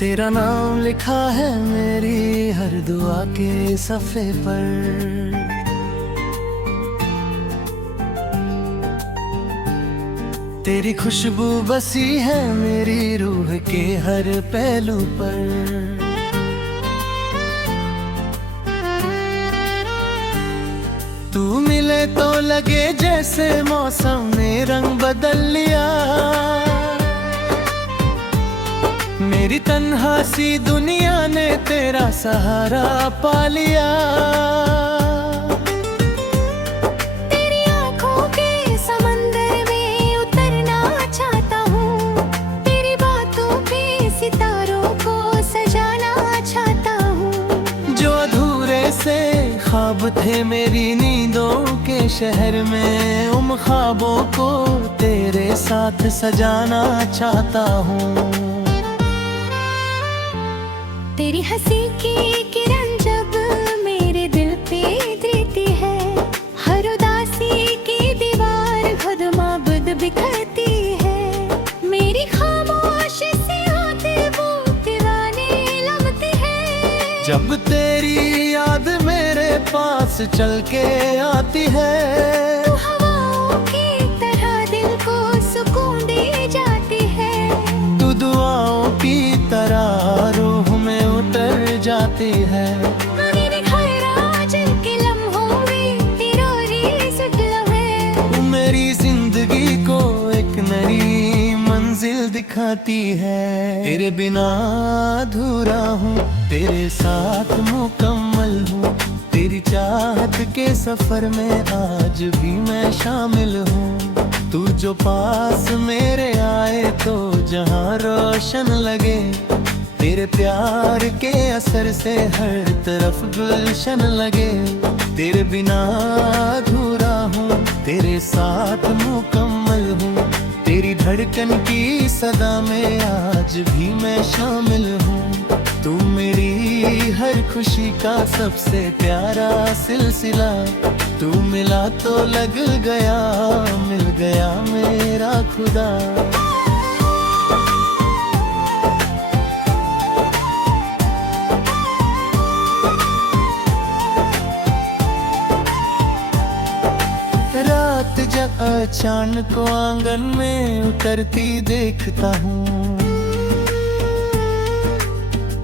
तेरा नाम लिखा है मेरी हर दुआ के सफ़े पर। तेरी खुशबू बसी है मेरी रूह के हर पहलू पर। तू मिले तो लगे जैसे मौसम ने रंग बदल लिया। मेरी तन्हा सी दुनिया ने तेरा सहारा पा लिया। तेरी आँखों के समंदर में उतरना चाहता हूँ। तेरी बातों पे सितारों को सजाना चाहता हूँ। जो अधूरे से ख्वाब थे मेरी नींदों के शहर में, उन ख्वाबों को तेरे साथ सजाना चाहता हूँ। तेरी हंसी की किरण जब मेरे दिल पे गिरती है, हर उदासी की दीवार खुद माबुद बिखरती है। मेरी खामोशी से होते वो दीवाने लगती है। जब तेरी याद मेरे पास चल के आती है, तू हवाओं की तरह दिल को सुकून दे जाती है। तू दुआओं की तरह रूह में उतर जाती है। मेरे खैरात के लम्हों में तेरी सुध लम्हे, तू मेरी जिंदगी को एक नई मंजिल दिखाती है। तेरे बिना अधूरा हूँ, तेरे साथ मुकम्मल हूँ। तेरी चाहत के सफर में आज भी मैं शामिल हूँ। तू जो पास मेरे आए तो जहाँ रोशन लगे। तेरे प्यार के असर से हर तरफ गुलशन लगे। तेरे बिना अधूरा हूँ, तेरे साथ मुकम्मल हूँ। तेरी धड़कन की सदा में आज भी मैं शामिल हूँ। तू मेरी हर खुशी का सबसे प्यारा सिलसिला। तू मिला तो लग गया, मिल गया मेरा खुदा। रात जब चांद को आंगन में उतरती देखता हूँ,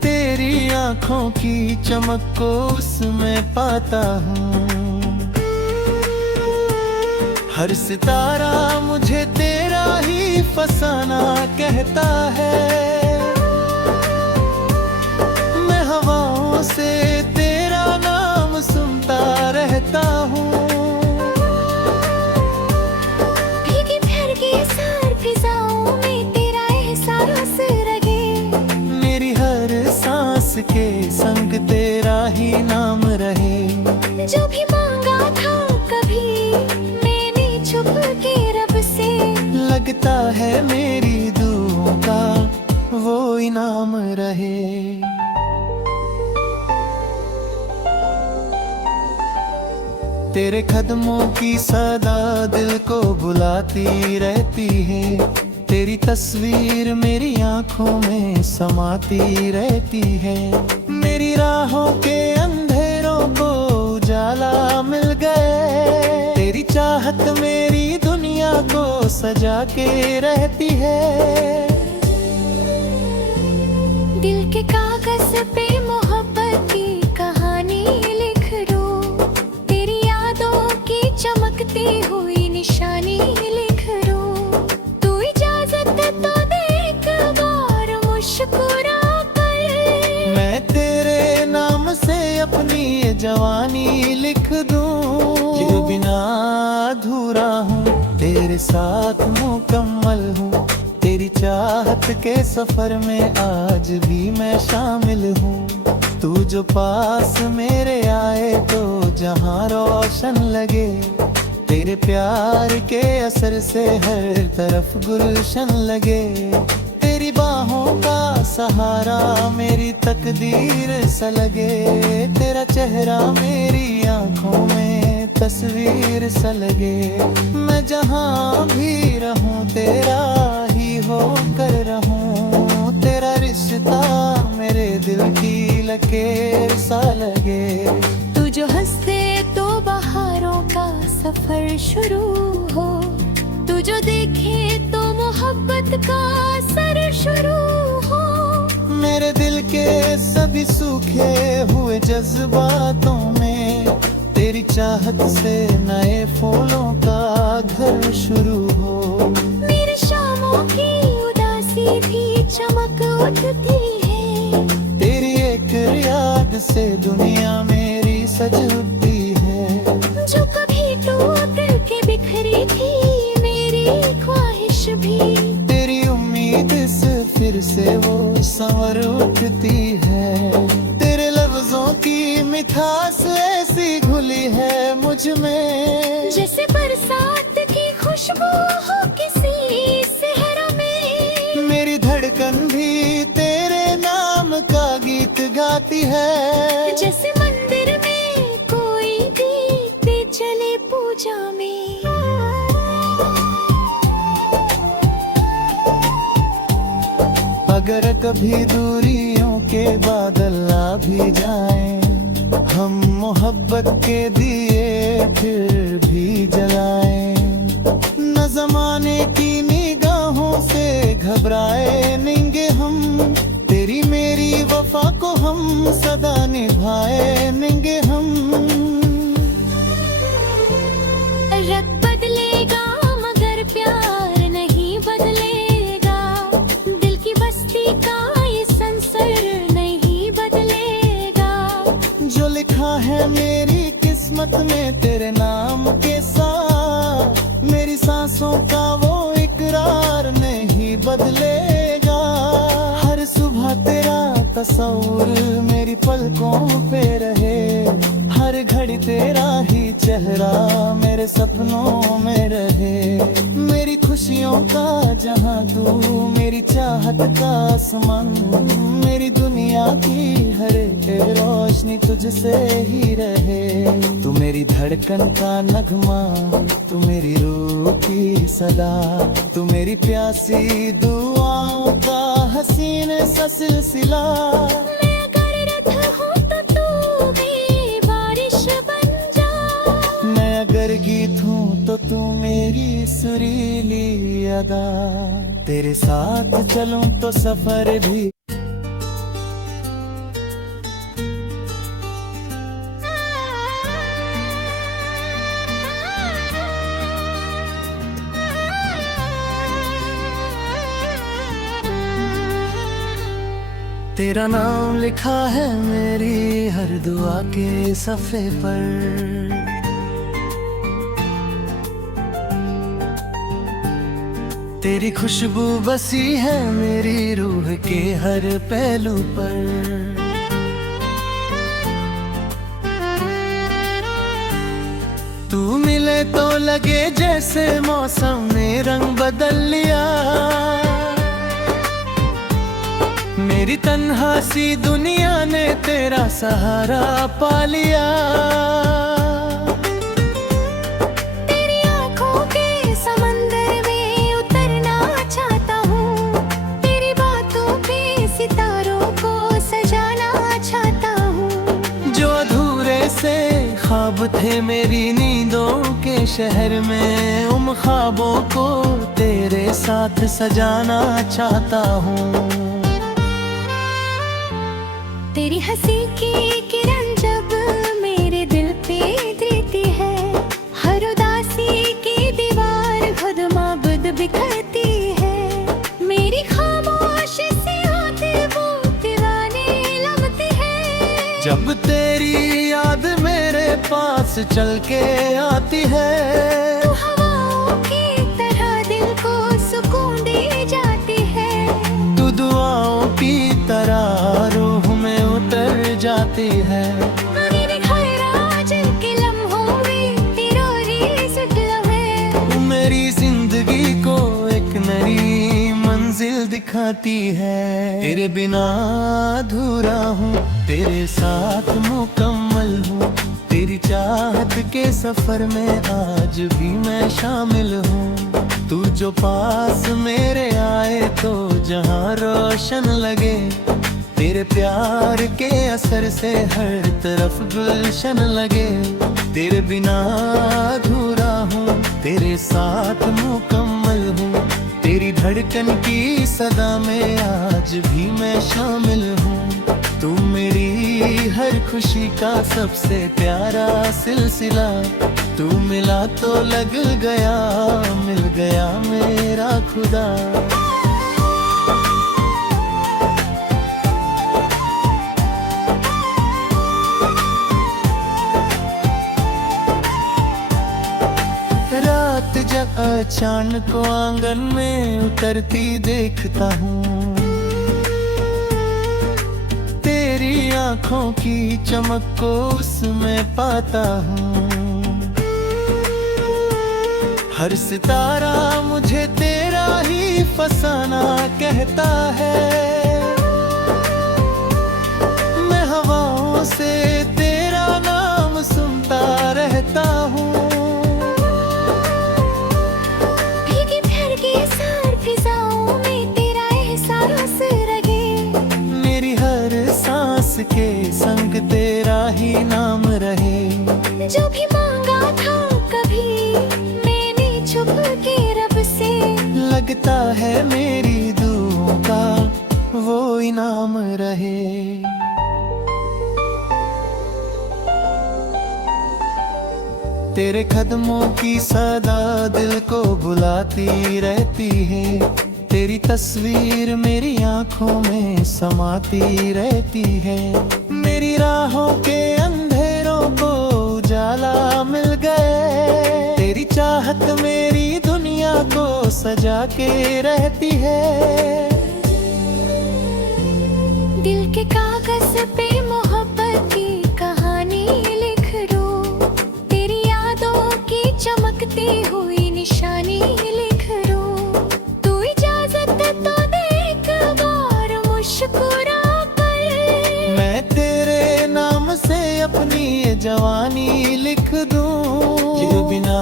तेरी आँखों की चमक को उसमें पाता हूँ। हर सितारा मुझे तेरा ही फसाना कहता है। मैं हवाओं से तेरा नाम सुनता रहता हूँ। भीगी भीगी सार फिजाओं में तेरा एहसास रहे। मेरी हर सांस के संग तेरा ही नाम रहे। जो भी मांगा था कभी मैंने छुप के रब से, लगता है मेरी दुआओं का वो इनाम रहे। तेरे कदमों की सदा दिल को बुलाती रहती है। तेरी तस्वीर मेरी आंखों में समाती रहती है। मेरी राहों के अंधेरों को उजाला मिल गए। तेरी चाहत मेरी दुनिया को सजा के रहती है। दिल के कागज पे मोहब्बत की कहानी लिख दो। तेरी यादों की चमकती हुई निशानी लिख दो। तू इजाजत तो दे एक बार मुस्कुरा कर। मैं तेरे नाम से अपनी ये जवानी लिख दूं। ये बिना अधूरा हूँ, तेरे साथ मुकम्मल हूँ। तेरी चाहत के सफर में आज भी मैं शामिल हूँ। तू जो पास मेरे आए तो जहाँ रोशन लगे। तेरे प्यार के असर से हर तरफ गुलशन लगे। तेरी बाहों का सहारा मेरी तकदीर सा लगे। तेरा चेहरा मेरी आंखों में तस्वीर सा लगे। मैं जहाँ भी रहूं तेरा ही होकर रहूं। तेरा रिश्ता सफर शुरू हो। तू जो देखे तो मोहब्बत का सर शुरू हो। मेरे दिल के सभी सूखे हुए जज्बातों में तेरी चाहत से नए फूलों का घर शुरू हो। मेरी शामों की उदासी भी चमक उठती है। तेरी एक याद से दुनिया मेरी सज उठती है। जो कभी टूट के बिखरी थी मेरी ख्वाहिश भी, तेरी उम्मीद से फिर से वो संवर उठती है। तेरे लफ्जों की मिठास ऐसी घुली है मुझ में, जैसे बरसात की खुशबू हो किसी सहरा में। मेरी धड़कन भी तेरे नाम का गीत गाती है। जैसे मंदिर में कोई दीपते चले पूजा में। अगर कभी दूरियों के बादल आ भी जाएं, हम मोहब्बत के दिए फिर भी जलाएं। न जमाने की निगाहों से घबराए निंगे हम, तेरी मेरी वफा को हम सदा निभाए निंगे हम। रंग बदलेगा मगर प्यार नहीं बदलेगा। दिल की बस्ती का ये संसर नहीं बदलेगा। जो लिखा है मेरी किस्मत में तेरे नाम के साथ, मेरी सांसों का वो इकरार नहीं बदलेगा। हर सुबह तेरा तस्वीर मेरी पलकों पे रहे, हर घड़ी तेरा ही चेहरा मेरे सपनों में रहे। मेरी खुशियों का जहां तू, मेरी चाहत का आसमान, मेरी दुनिया की हर एक रोशनी तुझसे ही रहे। तू मेरी धड़कन का नगमा, तू मेरी रूह की सदा, तू मेरी प्यासी दुआओं का हसीन सा सिलसिला। मैं अगर रत हूँ तो तू भी बारिश बन जा। मैं अगर गीत हूँ तो तू मेरी सुरीली अदा। तेरे साथ चलूं तो सफर भी तेरा नाम लिखा है मेरी हर दुआ के सफ़े पर। तेरी खुशबू बसी है मेरी रूह के हर पहलू पर। तू मिले तो लगे जैसे मौसम ने रंग बदल लिया। मेरी तन्हा सी दुनिया ने तेरा सहारा पा लिया। तेरी आँखों के समंदर में उतरना चाहता हूँ। तेरी बातों पे सितारों को सजाना चाहता हूँ। जो अधूरे से ख्वाब थे मेरी नींदों के शहर में, उन ख्वाबों को तेरे साथ सजाना चाहता हूँ। तेरी हंसी की किरण जब मेरे दिल पे गिरती है, हर उदासी की दीवार खुद माबुद बिखरती है। मेरी खामोशी से आते वो दीवाने लगती है। जब तेरी याद मेरे पास चल के आती है, तू हवाओं की तरह दिल को सुकून दे जाती है। तू दुआओं की तरह रूह में उतर जाती है। मेरे खैराज के लम्हों में तेरा रिज़्क़ लम्हे। मेरी जिंदगी को एक नई मंजिल दिखाती है। तेरे बिना अधूरा हूँ, तेरे साथ मुकम्मल हूँ। तेरी चाहत के सफर में आज भी मैं शामिल हूँ। तू जो पास मेरे आए तो जहां रोशन लगे। तेरे प्यार के असर से हर तरफ गुलशन लगे। तेरे बिना अधूरा हूँ, तेरे साथ मुकम्मल हूँ। तेरी धड़कन की सदा में आज भी मैं शामिल हूँ। तू मेरी हर खुशी का सबसे प्यारा सिलसिला। तू मिला तो लग गया, मिल गया मेरा खुदा। रात जब अचानक को आंगन में उतरती देखता हूँ, तेरी आंखों की चमक को उसमें पाता हूँ। हर सितारा मुझे तेरा ही फसाना कहता है। मैं हवाओं से तेरा नाम सुनता रहता हूँ। भीगी भीगी सार फिजाओं में तेरा एहसास रहे। मेरी हर सांस के संग तेरा ही नाम रहे। जो भी मांगा था कभी मैंने छुप के रब से, लगता है मेरी दुआओं का वो इनाम रहे। तेरे कदमों की सदा दिल को बुलाती रहती है। तेरी तस्वीर मेरी आंखों में समाती रहती है। मेरी राहों के अंधेरों को उजाला मिल गए। तेरी चाहत मेरी दुनिया को सजा के रहती है। दिल के कागज पे मोहब्बत की कहानी लिख दो। तेरी यादों की चमकती हुई निशानी लिख दो। तू इजाजत तो दे एक बार मुस्कुरा कर। मैं तेरे नाम से अपनी ये जवानी लिख दूं। तेरे बिना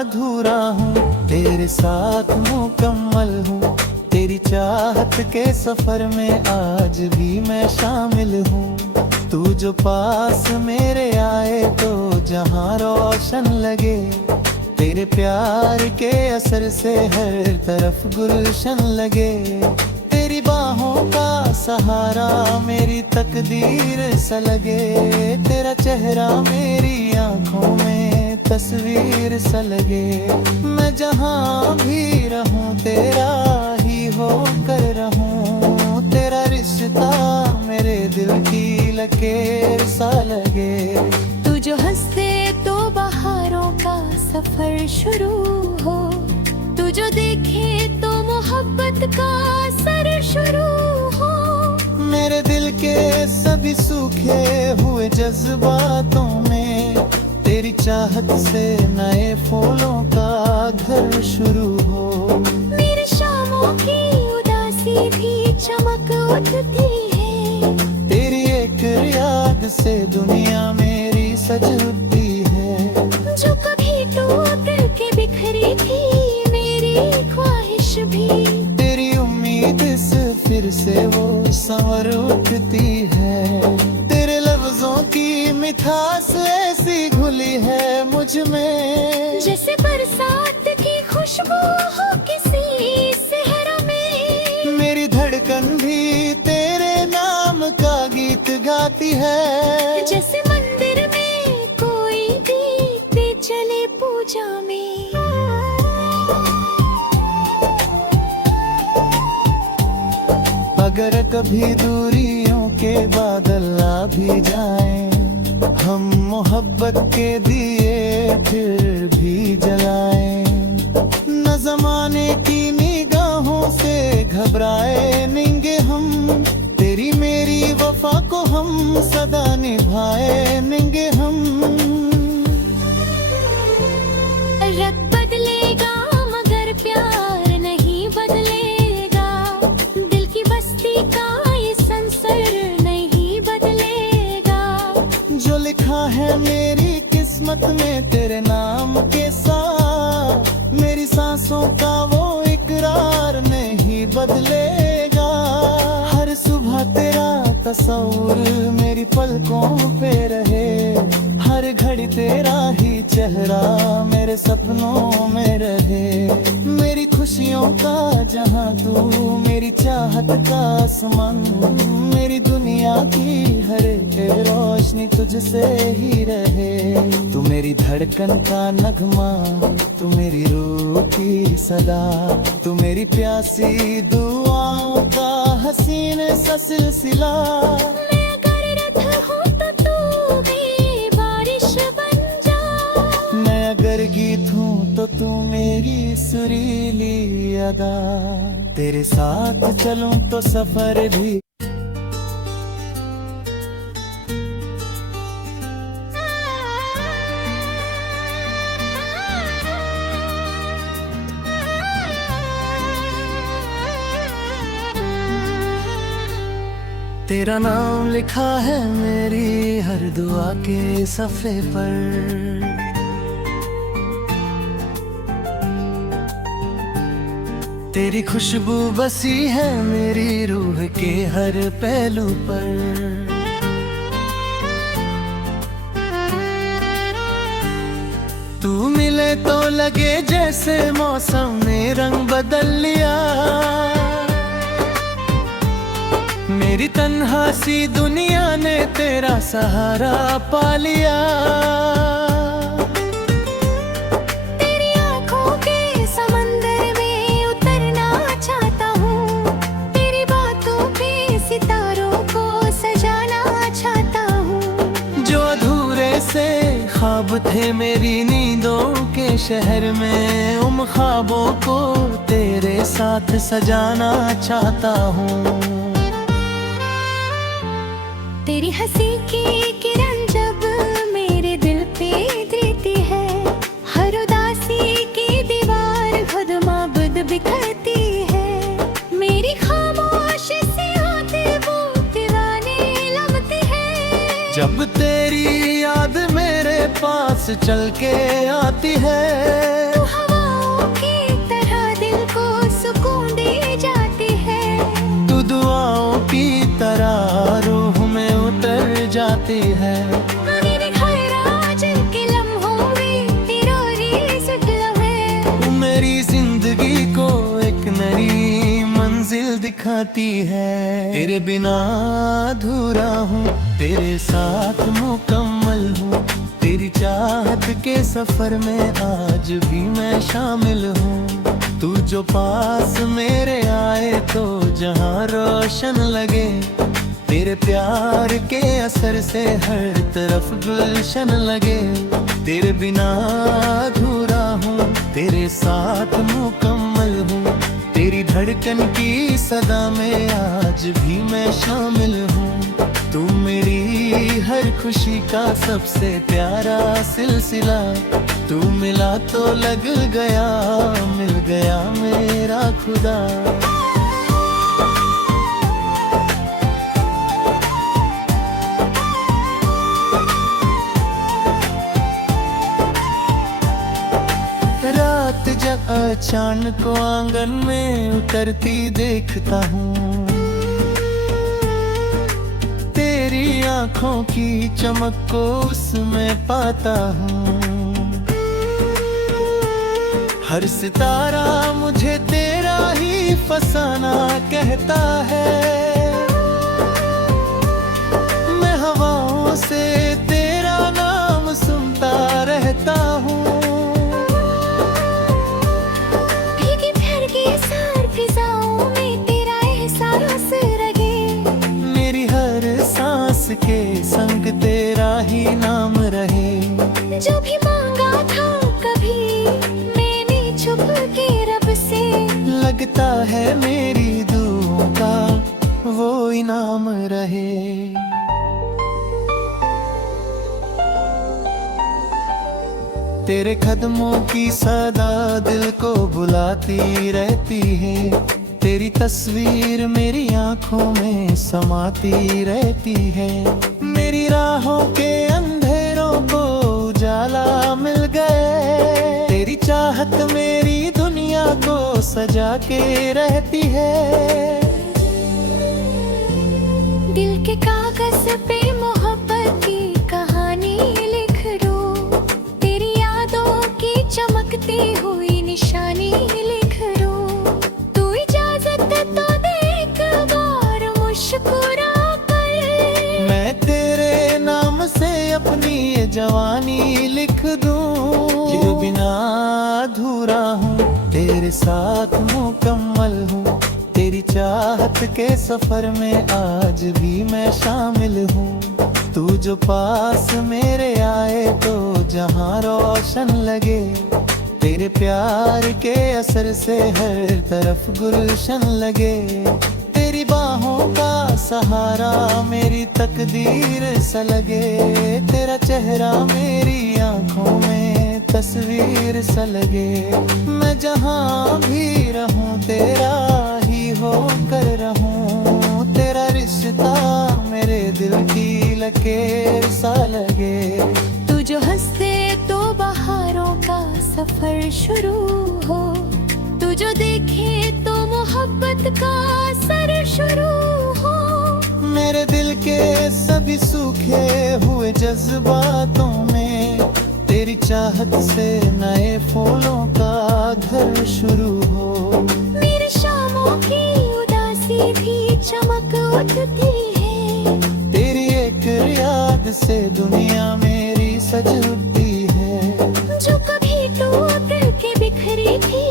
अधूरा हूँ, तेरे साथ मुकम्मल हूँ। तेरी चाहत के सफर में आज भी मैं शामिल हूँ। तू जो पास मेरे आए तो जहाँ रोशन लगे। तेरे प्यार के असर से हर तरफ गुलशन लगे। तेरी बाहों का सहारा मेरी तकदीर सा लगे। तेरा चेहरा मेरी आंखों में तस्वीर सा लगे। मैं जहाँ भी रहूँ तेरा ही होकर रहूँ। तेरा रिश्ता मेरे दिल की लकीर सा लगे। तू जो हंसे तो बहारों का सफर शुरू हो। तू जो देखे तो मोहब्बत का सर शुरू हो। मेरे दिल के सभी सूखे हुए जज्बातों में तेरी चाहत से नए फूलों का घर शुरू हो। मेरे शामों की उदासी भी चमक उठती है। तेरी एक याद से दुनिया मेरी सज उठती है। जो कभी टूट के बिखरी थी मेरी ख्वाहिश भी, तेरी उम्मीद से फिर से वो संवर उठती है। तेरे लफ्जों की मिठास ऐसी घुली है मुझ में, जैसे बरसात की खुशबू हो किसी सहरा में। मेरी धड़कन भी तेरे नाम का गीत गाती है। जैसे मंदिर में कोई दीप चले पूजा में। अगर कभी दूरियों के बादल आ भी जाएं, हम मोहब्बत के दिए फिर भी जलाएं। न जमाने की निगाहों से घबराएंगे हम। तेरी मेरी वफा को हम सदा निभाएंगे हम। रंग बदलेगा मगर प्यार नहीं बदलेगा। दिल की बस्ती का ये संसर नहीं बदलेगा। जो लिखा है मेरी किस्मत में तेरे नाम के साथ, मेरी सांसों का वो इकरार नहीं बदलेगा। हर सुबह तेरा तस्वीर मेरी पलकों पे रहे। हर घड़ी तेरा ही चेहरा मेरे सपनों में रहे। मेरी खुशियों का जहां तू, मेरी चाहत का आसमान, मेरी दुनिया की हर एक रोशनी तुझसे ही रहे। तू मेरी धड़कन का नगमा, तू मेरी रूह की सदा, तू मेरी प्यासी दुआओं का हसीन सा सिलसिला। मैं अगर रथ हूँ तो तू भी बारिश बन जा, मैं अगर गीत हूँ तो तू मेरी सुरीली अदा। तेरे साथ चलूं तो सफर भी तेरा नाम लिखा है मेरी हर दुआ के सफ़े पर। तेरी खुशबू बसी है मेरी रूह के हर पहलू पर। तू मिले तो लगे जैसे मौसम ने रंग बदल लिया। मेरी तन्हा सी दुनिया ने तेरा सहारा पा लिया। तेरी आंखों के समंदर में उतरना चाहता हूँ, तेरी बातों पे सितारों को सजाना चाहता हूँ। जो अधूरे से ख्वाब थे मेरी नींदों के शहर में, उन ख्वाबों को तेरे साथ सजाना चाहता हूँ। तेरी हंसी की किरण जब मेरे दिल पे गिरती है, हर उदासी की दीवार खुद माबुद बिखरती है। मेरी खामोशी से आते वो दीवाने लगते हैं। जब तेरी याद मेरे पास चल के आती है, तू हवाओं की तरह दिल को सुकून दे जाती है। तू दुआओं की तरह रूह में उतर जाती है। मेरे खैराज के लम्हों में तेरा रिज़्क़ है। मेरी जिंदगी को एक नई मंजिल दिखाती है। तेरे बिना अधूरा हूँ, तेरे साथ मुकम्मल हूँ। तेरी चाहत के सफर में आज भी मैं शामिल हूँ। तू जो पास मेरे आए तो जहाँ रोशन लगे। तेरे प्यार के असर से हर तरफ गुलशन लगे। तेरे बिना अधूरा हूँ, तेरे साथ मुकम्मल हूँ। तेरी धड़कन की सदा में आज भी मैं शामिल हूँ। तू मेरी हर खुशी का सबसे प्यारा सिलसिला। तू मिला तो लग गया, मिल गया मेरा खुदा। रात जब अचानक को आंगन में उतरती देखता हूँ। तेरी आंखों की चमक को उसमें पाता हूँ। हर सितारा मुझे तेरा ही फसाना कहता है। मैं हवाओं से तेरा नाम सुनता रहता हूँ। के संग तेरा ही नाम रहे। जो भी मांगा था कभी मैंने छुप के रब से, लगता है मेरी दुआओं का वो इनाम रहे। तेरे कदमों की सदा दिल को बुलाती रहती है। तेरी तस्वीर मेरी आंखों में समाती रहती है। मेरी राहों के अंधेरों को उजाला मिल गए। तेरी चाहत मेरी दुनिया को सजा के रहती है। दिल के कागज पे मोहब्बत की कहानी लिख दूं। टूटी हुई निशानी लिख दूं। तू इजाजत तो दे एक बार मुस्कुरा कर। मैं तेरे नाम से अपनी ये जवानी लिख दूं। ये बिना अधूरा हूँ, तेरे साथ मुकम्मल हूँ। तेरी चाहत के सफर में आज भी मैं शामिल हूँ। तू जो पास मेरे आए तो जहाँ रोशन लगे। तेरे प्यार के असर से हर तरफ गुलशन लगे। तेरी बाहों का सहारा मेरी तकदीर सा लगे। तेरा चेहरा मेरी आंखों में तस्वीर सा लगे। मैं जहाँ भी रहूं तेरा ही होकर रहूं। तेरा रिश्ता मेरे दिल की लकीर सा लगे। तू जो हंसे तो बहारों का सफर शुरू हो। तू जो देखे तो मोहब्बत का सर शुरू हो। मेरे दिल के सभी सूखे हुए जज्बातों में तेरी चाहत से नए फूलों का घर शुरू हो। मेरे शामों की उदासी भी चमक उठती है। तेरी एक याद से दुनिया मेरी सज उठती है। जो कभी टूट के बिखरी थी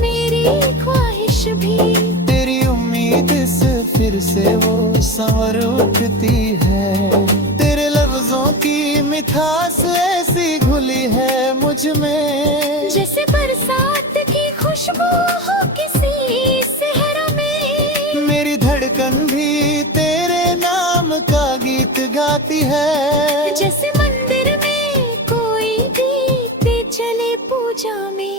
मेरी ख्वाहिश भी। तेरी उम्मीद से फिर से वो संवर उठती है। तेरे लफ्जों की मिठास ऐसी घुली है मुझ में। जैसे बरसात की खुशबू हो किसी सहरा में। मेरी धड़कन भी तेरे नाम का गीत गाती है। जैसे मंदिर में कोई दीप जले पूजा में।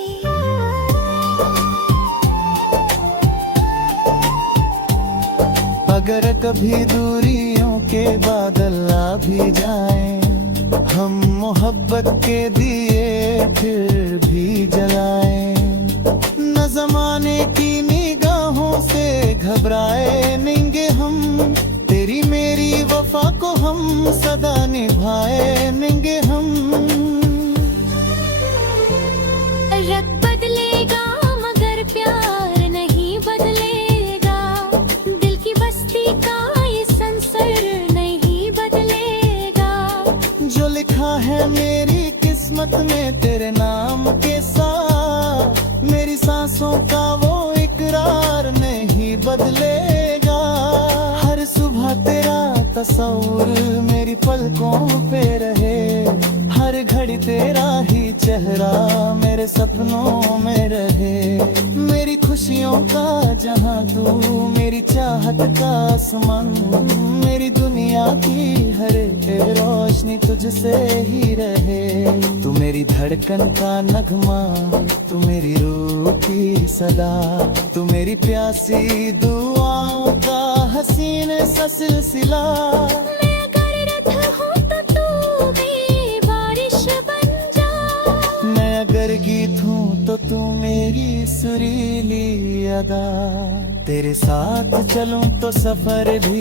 अगर कभी दूरियों के बादल आ भी जाएं, हम मोहब्बत के दिए फिर भी जलाएं। न जमाने की निगाहों से घबराए नेंगे हम। तेरी मेरी वफा को हम सदा निभाए नेंगे हम। रंग बदलेगा मगर प्यार नहीं बदलेगा। दिल की बस्ती का ये संसर नहीं बदलेगा। जो लिखा है मेरी किस्मत में तेरे नाम के साथ, मेरी सांसों का वो इकरार नहीं बदलेगा। हर सुबह तेरा तस्वीर मेरी पलकों पे रहे। हर घड़ी तेरा ही चेहरा मेरे सपनों में रहे। मेरी खुशियों का जहां तू, मेरी चाहत का आसमान। मेरी दुनिया की हर रोशनी तुझसे ही रहे। तू मेरी धड़कन का नगमा, तू मेरी रूह की सदा। तू मेरी प्यासी दुआओं का हसीन सा सिलसिला। मैं अगर रथ हूँ तो तू भी बारिश बन जा। मैं अगर गीत हूँ तो तू मेरी सुरीली अदा। तेरे साथ चलूं तो सफर भी